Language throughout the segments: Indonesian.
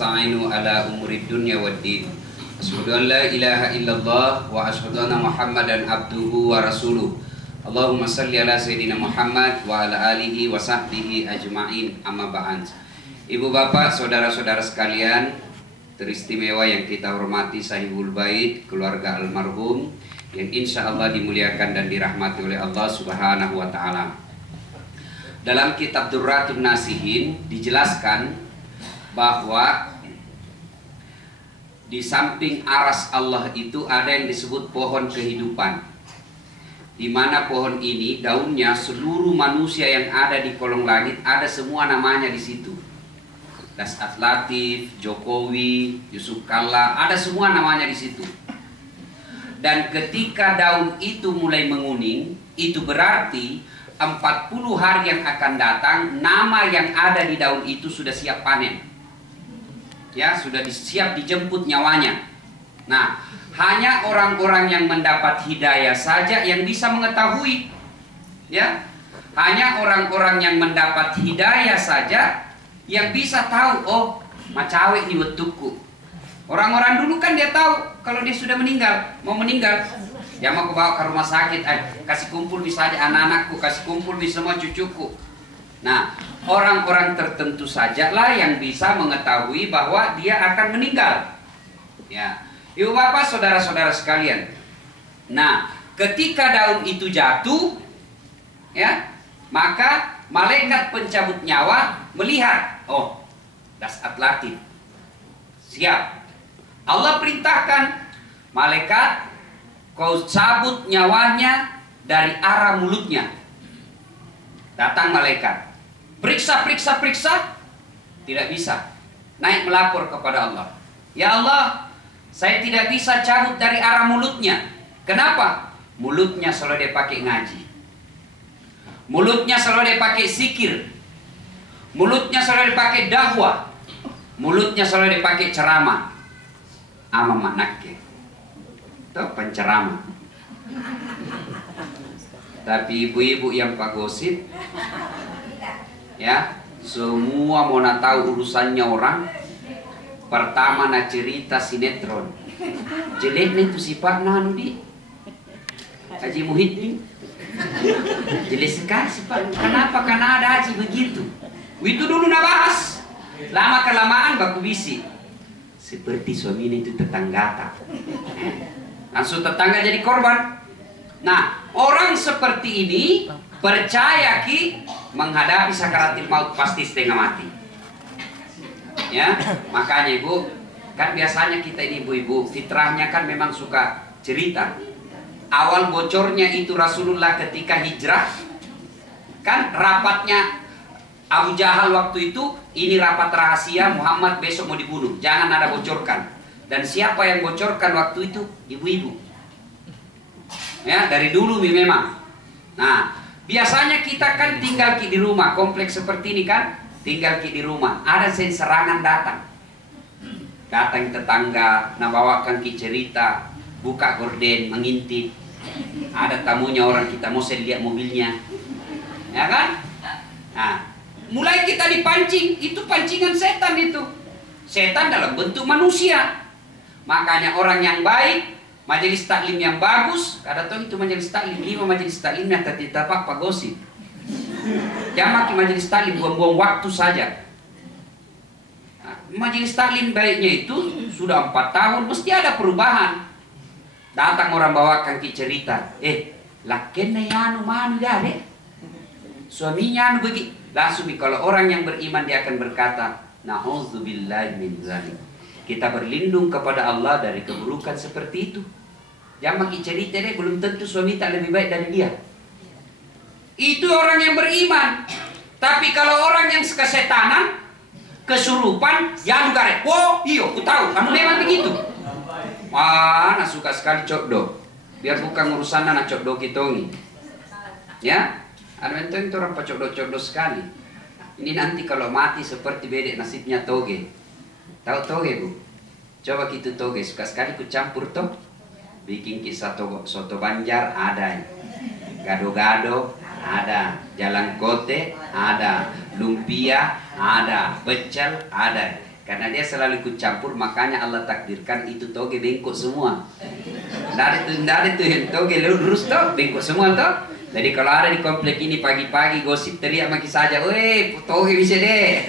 Ta'inu ala umuri dunya waddin. Asyhadu an la ilaha illallah wa asyhadu anna Muhammadan abduhu wa rasuluh. Allahumma salli ala sayyidina Muhammad wa ala alihi wa sahbihi ajma'in, amma ba'd. Ibu bapak, saudara-saudara sekalian teristimewa yang kita hormati, sahibul bait, keluarga almarhum yang insya Allah dimuliakan dan dirahmati oleh Allah subhanahu wa ta'ala. Dalam kitab Durratun Nasihin dijelaskan bahwa di samping aras Allah itu ada yang disebut pohon kehidupan, di mana pohon ini daunnya seluruh manusia yang ada di kolong langit ada semua namanya di situ. Dasat Latif, Jokowi, Yusuf Kalla, ada semua namanya di situ. Dan ketika daun itu mulai menguning, itu berarti 40 hari yang akan datang nama yang ada di daun itu sudah siap panen. Ya, sudah siap dijemput nyawanya. Nah, hanya orang-orang yang mendapat hidayah saja yang bisa mengetahui. Ya, hanya orang-orang yang mendapat hidayah saja yang bisa tahu, oh, macawe ini wetuku. Orang-orang dulu kan dia tahu kalau dia sudah meninggal, mau meninggal. Ya, mau aku bawa ke rumah sakit, kasih kumpul bisa aja anak-anakku, kasih kumpul bisa semua cucuku. Nah, orang-orang tertentu sajalah yang bisa mengetahui bahwa dia akan meninggal. Ya, ibu bapak, saudara-saudara sekalian. Nah, ketika daun itu jatuh, ya, maka malaikat pencabut nyawa melihat, oh, Dasat Latif siap. Allah perintahkan, malaikat, kau cabut nyawanya dari arah mulutnya. Datang malaikat, periksa, tidak bisa. Naik melapor kepada Allah. Ya Allah, saya tidak bisa cabut dari arah mulutnya. Kenapa? Mulutnya selalu dia pakai ngaji. Mulutnya selalu dia pakai zikir. Mulutnya selalu dia pakai dakwah. Mulutnya selalu dia pakai ceramah. Ama maknake. Itu penceramah. Tapi ibu-ibu yang pak gosip, ya, semua mau tahu urusannya orang. Pertama na cerita sinetron. Jeleknya itu sifat nanu di Haji Muhyiddin. Jelek sekali sifat. Kenapa? Karena ada haji begitu. Itu dulu na bahas. Lama kelamaan baku bisi. Seperti suami ini itu tetangga tak. Langsung tetangga jadi korban. Nah, orang seperti ini percaya ki menghadapi sakaratil maut pasti setengah mati. Ya, makanya ibu, kan biasanya kita ini ibu-ibu fitrahnya kan memang suka cerita. Awal bocornya itu Rasulullah ketika hijrah, kan rapatnya Abu Jahal waktu itu, ini rapat rahasia Muhammad besok mau dibunuh, jangan ada bocorkan. Dan siapa yang bocorkan waktu itu? Ibu-ibu. Ya, dari dulu memang. Nah, biasanya kita kan tinggal di rumah, kompleks seperti ini kan, tinggal di rumah. Ada serangan datang. Datang tetangga, nah bawakan cerita, buka gorden, mengintip. Ada tamunya orang, kita mau lihat mobilnya. Ya kan? Nah, mulai kita dipancing, itu pancingan setan itu. Setan dalam bentuk manusia. Makanya orang yang baik, majelis taklim yang bagus, kada tahu itu majelis taklim, 5 majelis taklim yang tadi tapak pagosi. Jangan ke majelis taklim buang-buang waktu saja. Nah, majelis taklim baiknya itu sudah 4 tahun mesti ada perubahan. Datang orang bawakan cerita, lakennya anu manu ya deh. Suaminya anu begitu. Langsung kalau orang yang beriman dia akan berkata, na'udzubillahi min dzalik. Kita berlindung kepada Allah dari keburukan seperti itu. Jangan makin cerita deh, belum tentu suami tak lebih baik dari dia. Itu orang yang beriman. Tapi kalau orang yang kesetanan, kesurupan, yang garet, oh iyo, aku tahu, kamu memang begitu. Wah, anak suka sekali cokdo. Biar bukan urusan anak cokdo kitongi. Ya, ada itu orang pacokdo-cokdo sekali. Ini nanti kalau mati seperti bedek nasibnya toge. Tahu toge bu? Coba kita toge, suka sekali ku campur toh. Bikin kisah soto Banjar ada, gado-gado ada, jalan kote ada, lumpia ada, pecel ada. Karena dia selalu ikut campur, makanya Allah takdirkan itu toge bengkok semua. Dari itu yang toge lurus toh, bengkok semua toh. Jadi kalau ada di komplek ini pagi-pagi gosip teriak maki saja, weh toge bisa deh.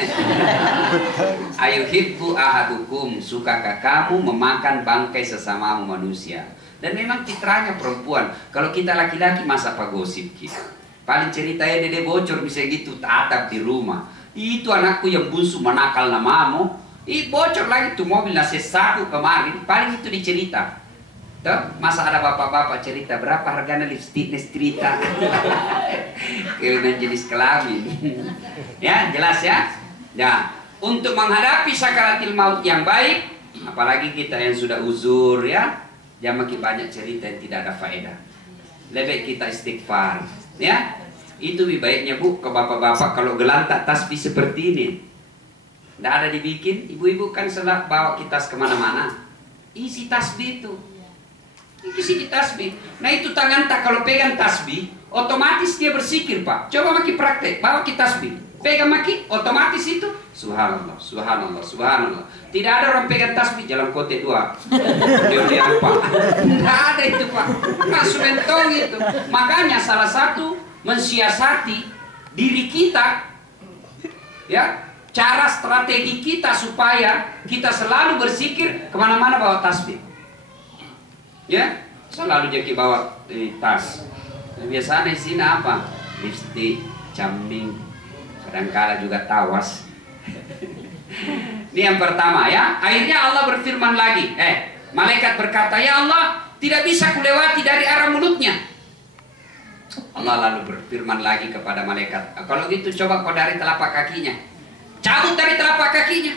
Ayuhibbu ahadukum, sukakah kamu memakan bangkai sesamamu manusia? Dan memang citranya perempuan. Kalau kita laki-laki masa apa gosip kita? Paling ceritanya dede bocor bisa gitu, tatap di rumah. Itu anakku yang bungsu menakal namamu. Bocor lagi tuh mobil nasi saku kemarin. Paling itu dicerita. Tuh, masa ada bapak-bapak cerita berapa harganya lipstick cerita. Kemudian jenis kelamin. Ya, jelas ya. Nah, untuk menghadapi sakaratil maut yang baik, apalagi kita yang sudah uzur ya, jangan makin banyak cerita yang tidak ada faedah. Lebih kita istighfar, ya. Itu lebih baiknya Bu, ke bapak-bapak kalau gelantak tasbih seperti ini. Tidak ada dibikin, ibu-ibu kan selalu bawa kita kemana-mana. Isi tasbih itu. Isi tasbih. Nah itu tangan tak kalau pegang tasbih, otomatis dia bersikir Pak. Coba maki praktek, bawa kita tasbih. Pegang maki, otomatis itu. Subhanallah, subhanallah, subhanallah. Tidak ada orang pegang tasbih, jalan kote dua. Dia apa? Tidak ada itu Pak. Masuk mentong itu. Makanya salah satu mensiasati diri kita, ya, cara strategi kita supaya kita selalu bersikir kemana-mana bawa tasbih, ya, selalu jadi bawa tas. Biasanya di sini apa? Lipstick, caming, kadangkala juga tawas. Ini yang pertama ya. Akhirnya Allah berfirman lagi, malaikat berkata, ya Allah, tidak bisa kulewati dari arah mulutnya. Allah lalu berfirman lagi kepada malaikat, kalau gitu coba kau dari telapak kakinya. Cabut dari telapak kakinya.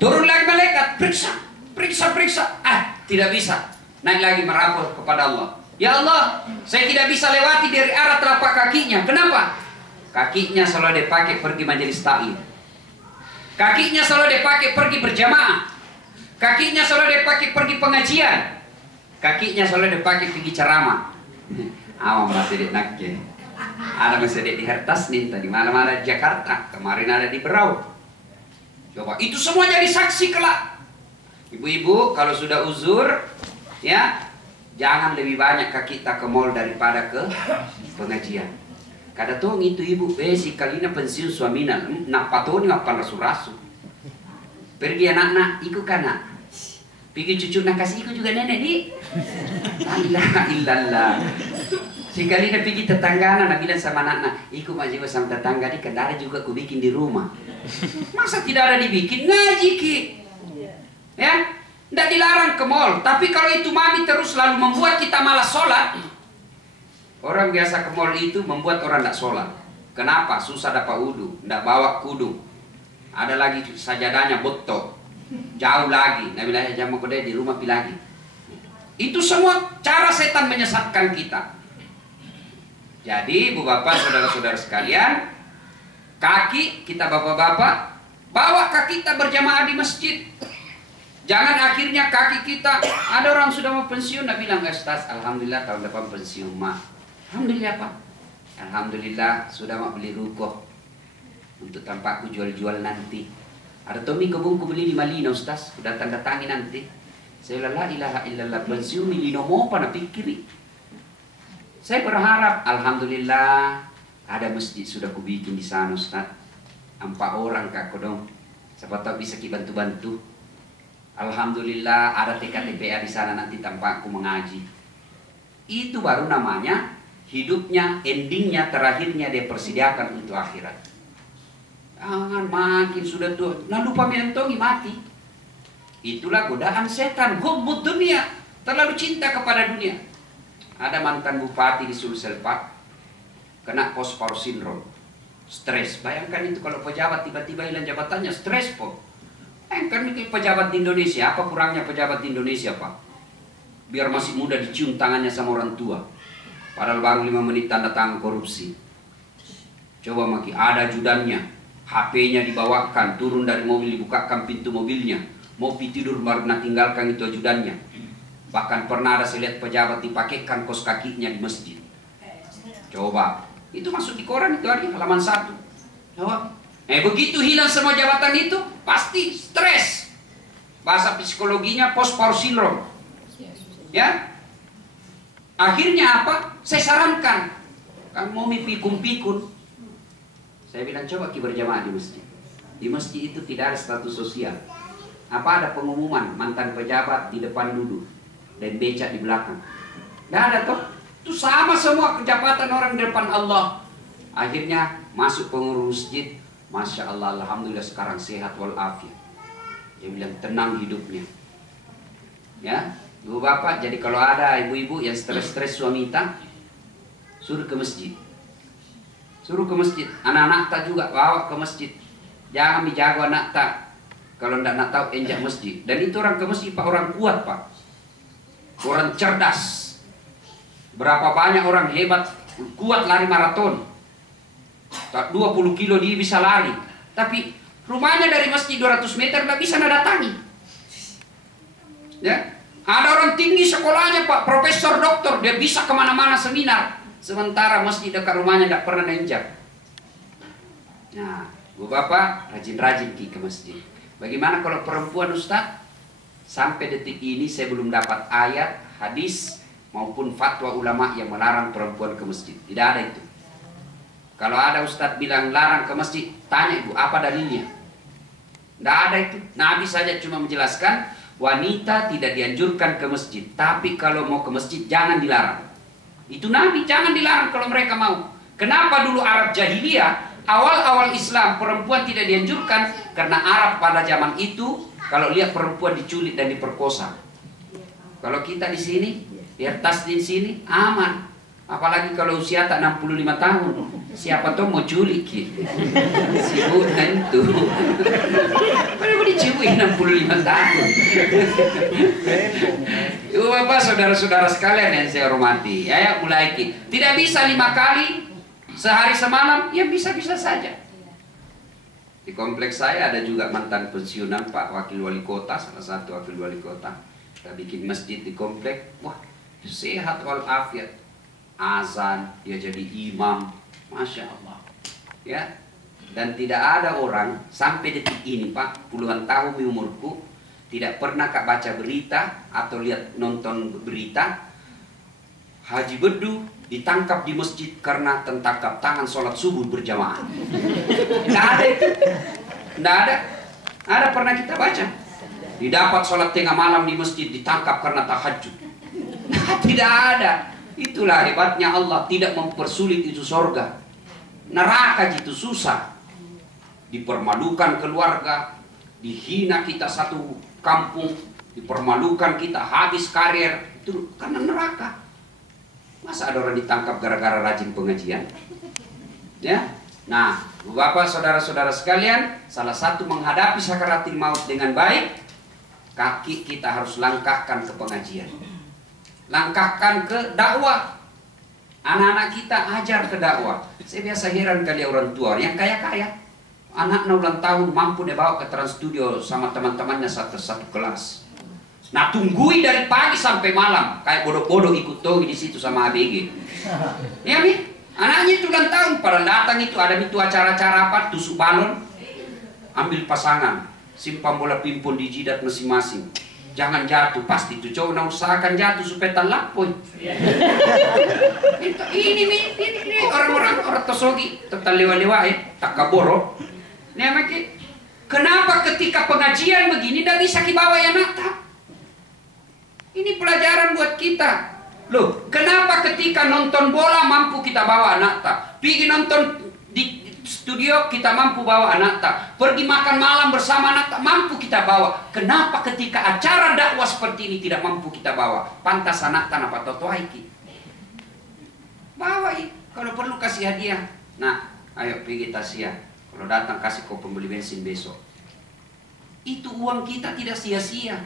Turun lagi malaikat, periksa, periksa, periksa. Tidak bisa. Naik lagi merapor kepada Allah. Ya Allah, saya tidak bisa lewati dari arah telapak kakinya. Kenapa? Kakinya selalu dipakai pergi majelis taklim. Kakinya selalu dipakai pergi berjamaah. Kakinya selalu dipakai pergi pengajian. Kakinya selalu dipakai pergi ceramah. Awam masih di Nakke. Ada masih di Hertas nih, tadi malam ada di Jakarta, kemarin ada di Berau. Coba, itu semua jadi saksi kelak. Ibu-ibu kalau sudah uzur, ya, jangan lebih banyak kita ke mall daripada ke pengajian. Kada tong itu ibu, si kalina pensiun suamina, nak patoni mapan rasu-rasu. Pergi anak-anak, ikut kana. Pergi cucu nak kasih ikut juga nenek nih. La ilaha illallah. Sekali nak pergi tetanggana, nak bilang sama anak-anak, ikut maju sama tetangga di kendara juga aku bikin di rumah. Masa tidak ada dibikin? Ngaji ki. Ya, tidak dilarang ke mall. Tapi kalau itu mami terus selalu membuat kita malas sholat. Orang biasa ke mall itu membuat orang tidak sholat. Kenapa? Susah dapat wudu, tidak bawa kudu. Ada lagi sajadahnya botok, jauh lagi. Nabi bilang jangan kodai di rumah pi lagi. Itu semua cara setan menyesatkan kita. Jadi ibu bapak saudara-saudara sekalian, kaki kita bapak-bapak bawa kaki kita berjamaah di masjid. Jangan akhirnya kaki kita, ada orang sudah mau pensiun, nak bilang Ustaz, alhamdulillah tahun depan pensiun mah. Alhamdulillah Pak. Alhamdulillah sudah mau beli ruko untuk tampakku jual-jual nanti. Ada Tommy kebun beli di Malina Ustaz, udah tanda tangi nanti. Saya la ilaha illallah pensiun di Lino mau pada pikiri. Saya berharap, alhamdulillah ada masjid sudah kubikin di sana Ustaz. 4 orang kak kodong. Siapa tahu bisa bantu-bantu. Alhamdulillah ada TKTPA di sana nanti tampakku mengaji. Itu baru namanya hidupnya, endingnya, terakhirnya dia persediakan untuk akhirat. Jangan makin sudah tua, nah lupa mentongi mati. Itulah godaan setan, hubbud dunia, terlalu cinta kepada dunia. Ada mantan bupati di Sulsel Pak, kena postpone syndrome, stres. Bayangkan itu kalau pejabat tiba-tiba hilang jabatannya, stres Pak. Bayangkan itu pejabat di Indonesia, apa kurangnya pejabat di Indonesia Pak? Biar masih muda dicium tangannya sama orang tua. Padahal baru 5 menit tanda tangan korupsi. Coba maki, ada ajudannya, HP-nya dibawakan, turun dari mobil dibukakan pintu mobilnya. Mau tidur baru nak tinggalkan itu ajudannya. Bahkan pernah ada saya lihat pejabat dipakaikan kos kakinya di masjid. Coba, itu masuk di koran itu hari halaman 1. Coba, Begitu hilang semua jabatan itu, pasti stres. Bahasa psikologinya post-power syndrome. Ya, akhirnya apa? Saya sarankan, kamu mau pikun-pikun. Saya bilang coba berjamaah di masjid. Di masjid itu tidak ada status sosial. Apa ada pengumuman mantan pejabat di depan duduk dan becak di belakang? Tidak ada toh. Itu sama semua kejabatan orang di depan Allah. Akhirnya masuk pengurus masjid, Masya Allah, Alhamdulillah sekarang sehat walafiat. Dia bilang tenang hidupnya. Ya, ibu bapak, jadi kalau ada ibu-ibu yang stres-stres suami tak, suruh ke masjid. Suruh ke masjid. Anak-anak tak juga bawa ke masjid. Jangan dijaga anak tak. Kalau tidak nak tahu enjak masjid. Dan itu orang ke masjid pak, orang kuat pak. Orang cerdas. Berapa banyak orang hebat, kuat lari maraton. 20 kilo dia bisa lari. Tapi rumahnya dari masjid 200 meter tidak bisa datangi. Ya, ada orang tinggi sekolahnya pak, profesor doktor, dia bisa kemana-mana seminar. Sementara masjid dekat rumahnya tidak pernah injak. Nah, bu bapak rajin-rajin ke masjid. Bagaimana kalau perempuan Ustaz? Sampai detik ini saya belum dapat ayat, hadis maupun fatwa ulama yang melarang perempuan ke masjid. Tidak ada itu. Kalau ada Ustaz bilang larang ke masjid, tanya ibu apa dalilnya? Tidak ada itu. Nabi saja cuma menjelaskan wanita tidak dianjurkan ke masjid, tapi kalau mau ke masjid jangan dilarang. Itu Nabi, jangan dilarang kalau mereka mau. Kenapa dulu Arab jahiliyah, awal-awal Islam perempuan tidak dianjurkan? Karena Arab pada zaman itu kalau lihat perempuan diculik dan diperkosa. Kalau kita di sini, lihat tas di sini aman. Apalagi kalau usia tak 65 tahun, siapa tuh mau culik gitu. Si bukan itu. Kenapa diculik 65 tahun? Ibu bapak, saudara-saudara sekalian yang saya hormati, ya mulai tidak bisa 5 kali sehari semalam, ya bisa-bisa saja. Di kompleks saya ada juga mantan pensiunan Pak Wakil Wali Kota, salah satu Wakil Wali Kota. Kita bikin masjid di komplek, wah sehat walafiat. Azan, dia jadi imam, Masya Allah. Ya, dan tidak ada orang sampai detik ini Pak, puluhan tahun di umurku, tidak pernah Kak baca berita atau lihat nonton berita Haji Bedu ditangkap di masjid karena tertangkap tangan sholat subuh berjamaah. Tidak ada itu. Tidak ada. Ada pernah kita baca. Didapat sholat tengah malam di masjid ditangkap karena tahajud. Nah, tidak ada. Itulah hebatnya Allah, tidak mempersulit itu sorga. Neraka itu susah. Dipermalukan keluarga, dihina kita satu kampung, dipermalukan kita habis karir, itu karena neraka. Masa ada orang ditangkap gara-gara rajin pengajian? Ya. Nah, Bapak, saudara-saudara sekalian, salah satu menghadapi sakaratul maut dengan baik, kaki kita harus langkahkan ke pengajian. Langkahkan ke dakwah. Anak-anak kita ajar ke dakwah. Saya biasa heran kali orang tua yang kaya-kaya. Anaknya ulang tahun mampu dia bawa ke Trans Studio sama teman-temannya satu kelas. Nah, tunggui dari pagi sampai malam kayak bodoh-bodoh ikut togi di situ sama ABG. Ya Mi, anaknya itu ulang tahun, pada datang itu ada itu acara-acara apa, tusuk balon, ambil pasangan, simpan bola pimpon di jidat masing-masing. Jangan jatuh, pasti itu cowok usahakan jatuh supaya talapoi. Ini orang tosogi, tetap lewa-lewa tak kaboro. Kenapa ketika pengajian begini tidak bisa dibawa ya nata? Ini pelajaran buat kita. Loh, kenapa ketika nonton bola mampu kita bawa anak tak? Pergi nonton di studio kita mampu bawa anak tak? Pergi makan malam bersama anak tak? Mampu kita bawa. Kenapa ketika acara dakwah seperti ini tidak mampu kita bawa? Pantas anak tak apa totoaiki? Bawa kalau perlu kasih hadiah. Nah, ayo pergi tasya. Kalau datang kasih kau pembeli bensin besok. Itu uang kita tidak sia-sia.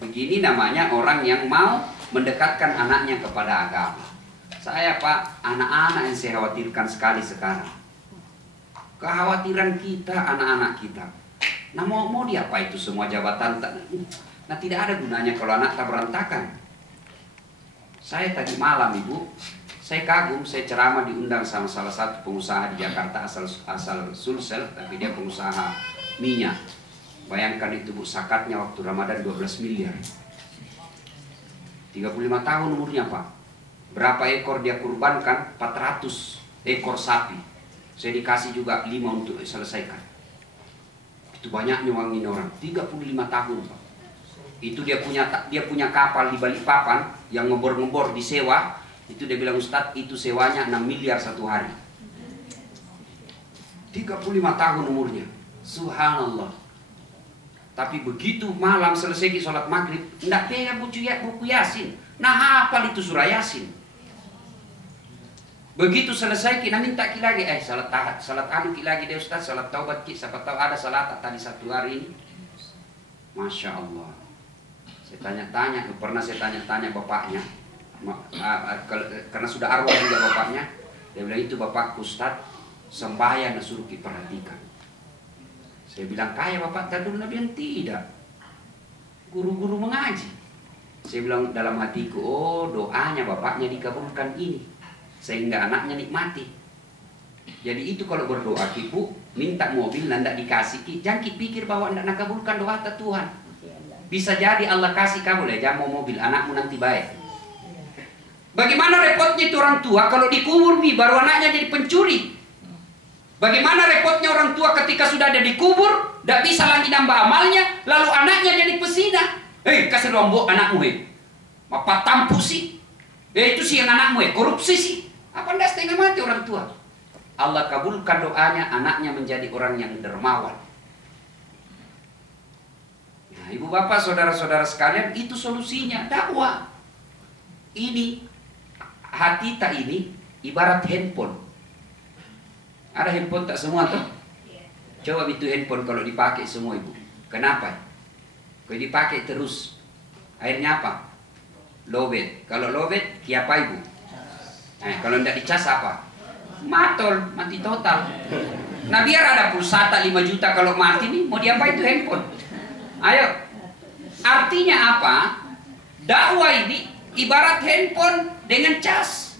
Begini namanya orang yang mau mendekatkan anaknya kepada agama. Saya Pak, anak-anak yang saya khawatirkan sekali sekarang. Kekhawatiran kita, anak-anak kita. Nah mau diapa itu semua jabatan? Nah tidak ada gunanya kalau anak tak berantakan. Saya tadi malam Ibu, saya kagum, saya ceramah diundang sama salah satu pengusaha di Jakarta asal Sulsel, tapi dia pengusaha minyak. Bayangkan itu Bu, zakatnya waktu Ramadan 12 miliar. 35 tahun umurnya Pak. Berapa ekor dia kurbankan? 400 ekor sapi. Saya dikasih juga 5 untuk selesaikan. Itu banyaknya uang ini orang. 35 tahun Pak. Itu dia punya kapal di Balikpapan yang ngebor-ngebor disewa. Itu dia bilang, Ustadz, itu sewanya 6 miliar satu hari. 35 tahun umurnya. Subhanallah. Tapi begitu malam selesai di sholat maghrib, tidak pegang buku Yasin. Nah, hafal itu surah Yasin. Begitu selesai, kita minta lagi, salat anu lagi deh Ustaz, salat taubat ki, siapa tahu ada salat tadi satu hari ini. Masya Allah. Saya tanya-tanya, pernah saya tanya-tanya bapaknya, karena sudah arwah juga bapaknya. Dia bilang, itu bapak Ustaz, sembahyang suruh perhatikan. Saya bilang, kaya bapak tadi dulu? Nabi tidak. Guru-guru mengaji. Saya bilang dalam hatiku, oh doanya bapaknya dikabulkan ini. Sehingga anaknya nikmati. Jadi itu kalau berdoa Ibu, minta mobil nanti dikasih, jangan pikir bahwa tidak nakabulkan doa Tuhan. Bisa jadi Allah kasih kamu, jangan mau mobil, anakmu nanti baik. Bagaimana repotnya itu orang tua kalau dikubur baru anaknya jadi pencuri. Bagaimana repotnya orang tua ketika sudah ada dikubur, tidak bisa lagi nambah amalnya, lalu anaknya jadi pesina. Kasih lombok anakmu, apa tampu sih? Itu sih yang anakmu, korupsi sih. Apa ndak setengah mati orang tua? Allah kabulkan doanya, anaknya menjadi orang yang dermawan. Nah, ibu bapak, saudara-saudara sekalian, itu solusinya dakwah. Ini hati tak ini ibarat handphone. Ada handphone tak semua tuh? Coba itu handphone kalau dipakai semua Ibu. Kenapa? Kalau dipakai terus, akhirnya apa? Lowbat. Kalau lowbat, apa Ibu? Kalau tidak dicas apa? Mati total. Nah biar ada pulsa 5 juta kalau mati nih, mau diapa itu handphone? Ayo. Artinya apa? Dakwah ini ibarat handphone dengan cas.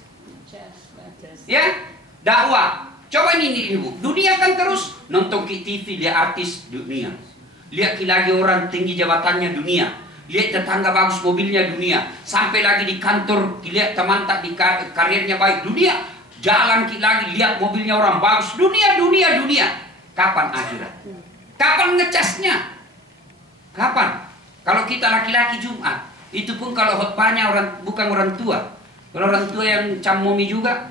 Ya, dakwah. Coba ini Ibu, dunia kan terus nonton TV, lihat artis dunia, lihat lagi orang tinggi jabatannya dunia, lihat tetangga bagus mobilnya dunia, sampai lagi di kantor lihat teman tak di karirnya baik dunia, jalan lagi lihat mobilnya orang bagus dunia. Kapan akhirat? Kapan ngecasnya? Kapan? Kalau kita laki-laki Jumat, itu pun kalau khotbahnya bukan orang tua, kalau orang tua yang camomi juga.